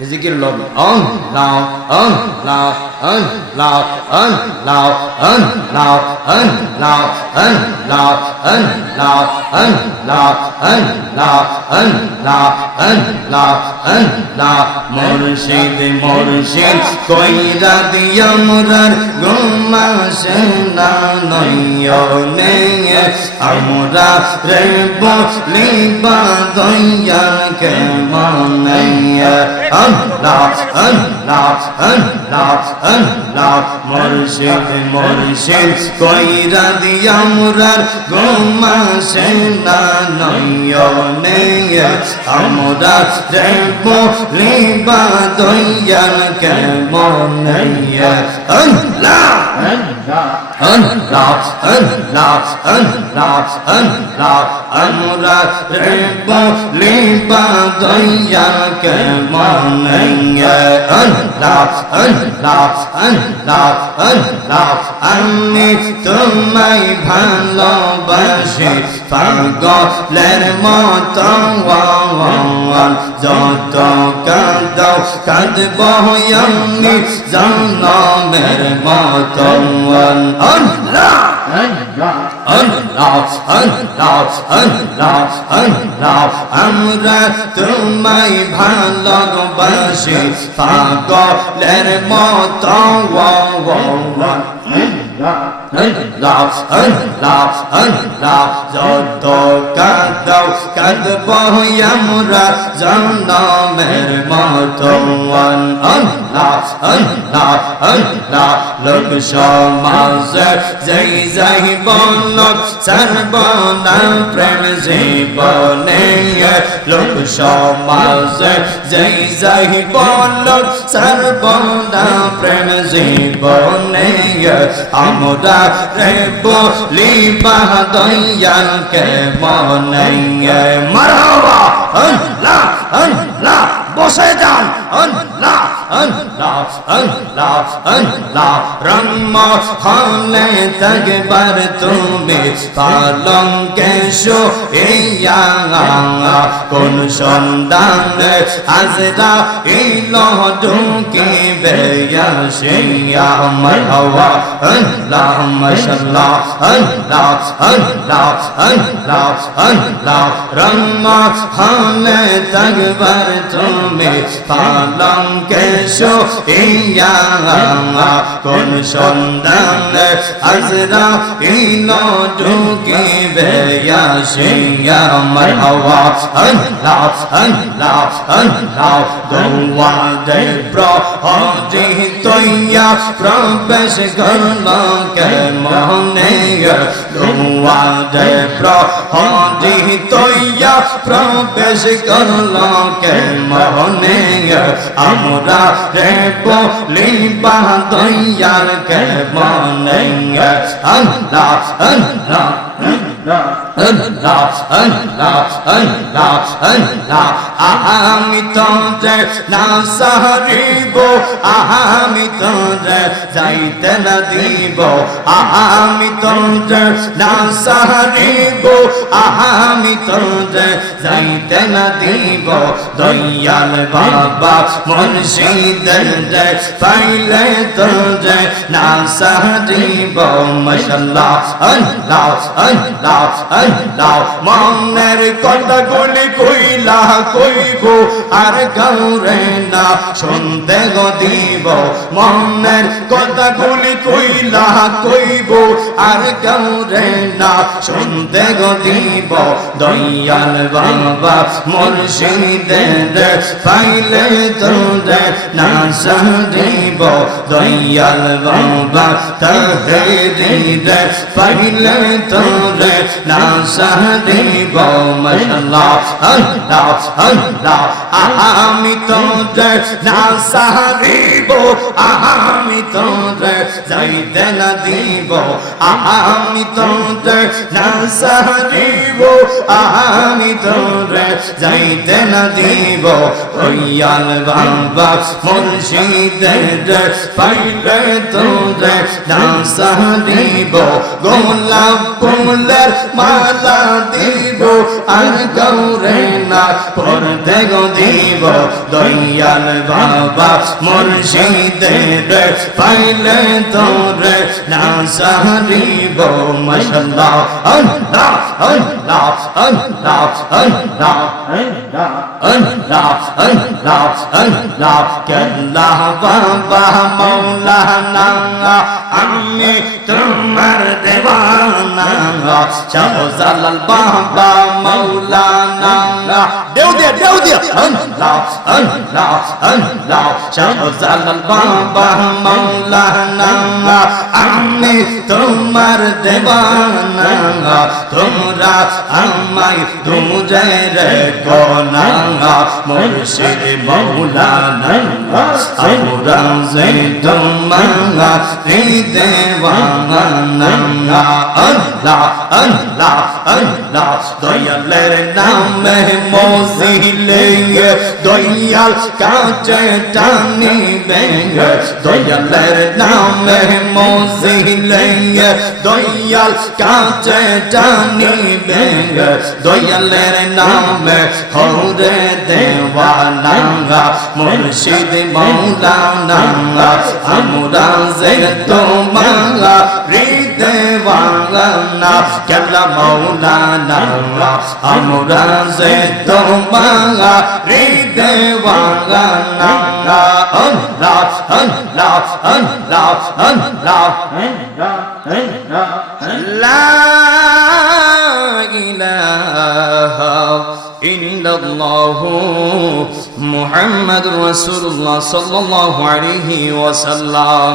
জিকির লবি আল্লাহ আল্লাহ আল্লাহ আল্লাহ আল্লাহ আল্লাহ আল্লাহ আল্লাহ আল্লাহ আল্লাহ আল্লাহ আল্লাহ আল্লাহ মুর্শিদ মুর্শিদ কইরা দিয়া মোরার ঘুমাসে না নয়নে আমরা রে বলিবা দয়ার কেমনে আল্লাহ আল্লাহ আল্লাহ আল্লাহ মুর্শিদ মুর্শিদ কইরা দিয়া মোরার ঘুমাসে না নয়নে আমরা রে বলিবা দয়ার কেমনে আল্লাহ আল্লাহ আল্লাহ আল্লাহ আল্লাহ আমরা রে বলিবা দয়ার কেমনে আল্লাহ আল্লাহ আল্লাহ আল্লাহ আমি তোমায় ভালোবাসি পাগলের মতো যত কাঁদাও কাঁদব আমি জনমের মতো আল্লাহ আল্লাহ আল্লাহ আল্লাহ আল্লাহ আমরা তোমায় ভালোবাসি পাগলের মতো আল্লাহ আল্লাহ আল্লাহ যত কাঁদাও কাঁদব আমরা জনমের মতো আল্লাহ আল্লাহ আল্লাহ লোক সমাজে যেই যাই বলক সর্বনা প্রেম জীবনে লোক সমাজে যেই যাই বলক সর্বনা প্রেম জীবনে আমরা রে বলিবা দয়াল কেমনে মারহাবা আল্লাহ আল্লাহ বসে যান আল্লাহ আল্লাহ আল্লাহ আল্লাহ রহমত হলে তকবার তুমি পালঙ্কে শুইয়া কোন সন্ধানে আজরা ইলো ঢুকিবে আসিয়া মারহাবা আল্লাহ মাশাআল্লাহ আল্লাহ আল্লাহ আল্লাহ আল্লাহ রহমত হলে তকবার তুমি পালঙ্কে শুইয়া কোন সন্ধানে আজরা ইলো ঢুকিবে আসিয়া মারহাবা আল্লাহ আল্লাহ আল্লাহ দোয়া দে প্রভু তৈয়া প্রবেশ করল কেমনে দোয়া দে প্রভু তৈয়া প্রবেশ করল কেমনে আমরা রে বলিবা দয়ার কেমনে আল্লাহ আল্লাহ আল্লাহ আল্লাহ আল্লাহ আল্লাহ আমি তোরে না সারিব আমি তোরে যাইতে না দিব আমি তোরে না সারিব আমি তোরে যাইতে না দিব দয়াল বাবা মুর্শিদ পাইলে তোরে না সারিব মাশাআল্লাহ আল্লাহ আল্লাহ আল্লাহ মনের কথাগুলি কইলা কইব আর কাউরে না শুনতে গো দিব মনের কথাগুলি কইলা কইব আর কাউরে না শুনতে গো দিব দয়াল বাবা মুর্শিদ পাইলে তোরে না সারিব দয়াল বাবা তাহরির পাইলে তোরে না সারিব মাশাআল্লাহ আল্লাহ আল্লাহ আমি তোরে না সারিব আমি তোরে যাইতে না দিব আমি তোরে না সারিব আমি তোরে যাইতে না দিব দয়াল বাবা মুর্শিদ পাইলে তোরে না সারিব গোলাপ ফুলের মালা দিব আর গৌরে না পড়তে গো দিব দয়াল বাবা মুর্শিদের পাইলে তোরে না সারিব মাশাআল্লাহ আল্লাহ আল্লাহ আল্লাহ আল্লাহ আল্লাহ আল্লাহ আল্লাহ আল্লাহ বাবা মাওলানা আমি তোমার দেওয়ানা শাহজালাল বাবা মাওলানা দেও দিয়া আল্লাহ আল্লাহ আল্লাহ শাহজালাল বাবা মাওলানা আমি তোমার দেওয়ানা তোমরা আমায় তুমরে রে কোনা মুর্শিদ মাওলানা আমরা যে তোমার দেওয়ানা আল্লাহ আল্লাহ আল্লাহ দয়ালের নামে মজিলে দয়াল কাছে টানিবে দয়ালের নামে মজিলে দয়াল কাছে টানিবে দয়ালের নামে হরে দেওয়ানা মুর্শিদ মাওলানা আমরা যে তোমার দেওয়ানা কেলা মাওলানা আমরা যে তোমার দেওয়ানা আল্লাহ আল্লাহ আল্লাহ আল্লাহ লা ইলাহা ইল্লাল্লাহ মুহাম্মাদুর রাসূলুল্লাহ সাল্লাল্লাহু আলাইহি ওয়াসাল্লাম।